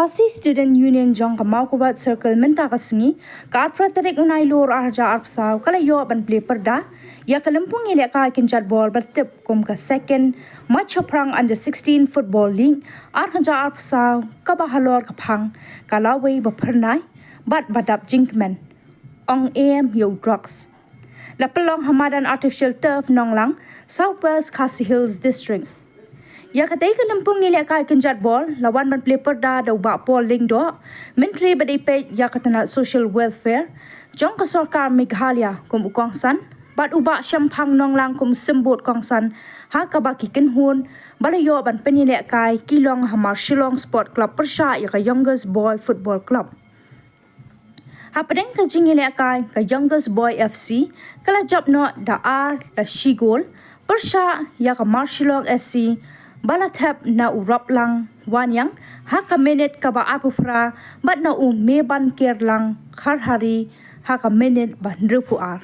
Khasi Student Union jong kamau kubat circle menta kasengi kar praterik unai lor arja arpsau kala yo ban play perda ya kalempung ile ka kinjat ball bertip kum ka second match prang under 16 football league arja arpsau ka bahalor ka phang kala wei ba phernai bat badap jinkman ong am yo drugs la pelong hamadan artificial turf nonglang southwest Khasi Hills district ya katai ka lampung ile ka kinjat ball lawan ban play perda da ba pol ling do menteri badai pe ya katana social welfare jong ka sarkar Meghalaya kum ukongsan bat uba syampang nonglang kum sembut kongsan ha ka ba ki ken hun balayo ban penile kai kilong ha Marshillong Sport Club persha ya ka youngest boy football club ha pedeng ka jingile kai ka youngest boy FC kala job no da ar da shigol persha ya ka Marshillong SC balathap na urap lang wanyang haka minute ka ba apufra bat na meban ker lang hari haka minute ban rupu ar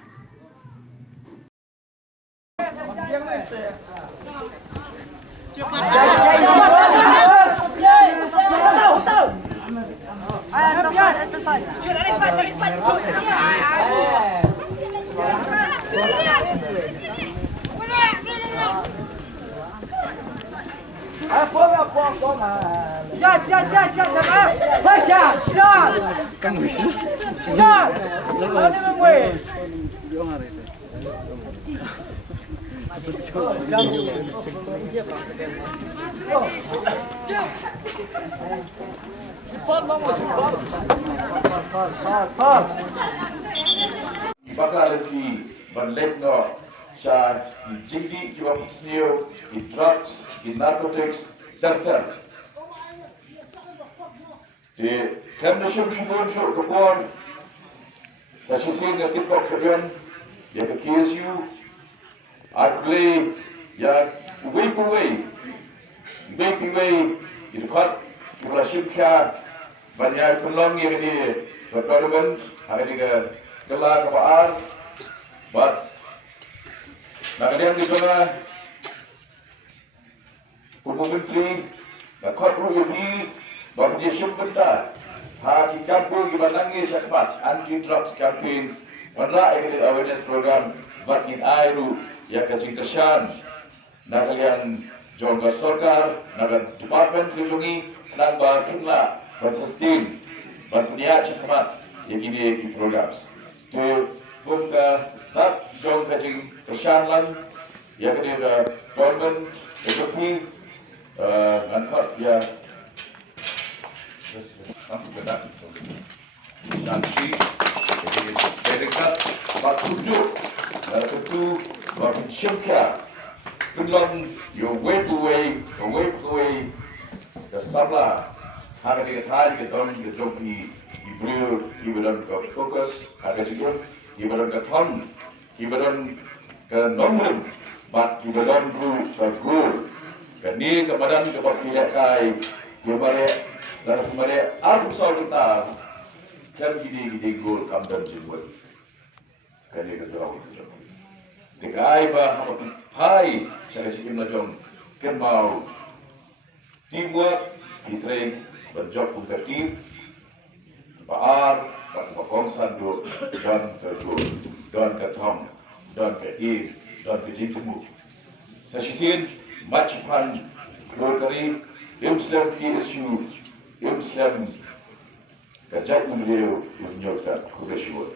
Bakal di banlek no sa jiji jiwa pisnio di drugs di narcotics terter di kandasum shumon shur kapon sa sisin ya tiktok kalian ya ke KSU atlet ya way di dekat kula shimkha banyak Pynliem yang di tournament hari ini kelar kepaan buat nak dia di sana Pembangunan Menteri nak kau perlu ini bahawa dia bentar hari kampung di Banangi Syakmat anti drugs campaign mana ini awareness program bakin airu yang kecil kesan nak kalian jongga sarkar nak department kelungi nak bakinlah bersustain berniat Syakmat yang ini program tu buka tak jong kecil kesan lang yang kedua tournament ekonomi angkat ya nanti benar nanti jadi dekat batuju tentu bagi syurga Pynliem you way ke sabla hari ini hari kita don kita joki ibu ibadan ke fokus ada juga ibadan ke ton ibadan ke nomor bat ibadan ru ke gol kini kepada kepada kai kepada dan kepada arus kita kan gini gol kamdan jiwa kini keterang tikai bah hai saya cikin macam kenal teamwork kita berjob untuk tim baar berkongsan do dan ketam dan ke dan ke jimu saya sisin macam Rotary, Pynliem KSU, Pynliem, kajak membeliau menyokong kubesiwal.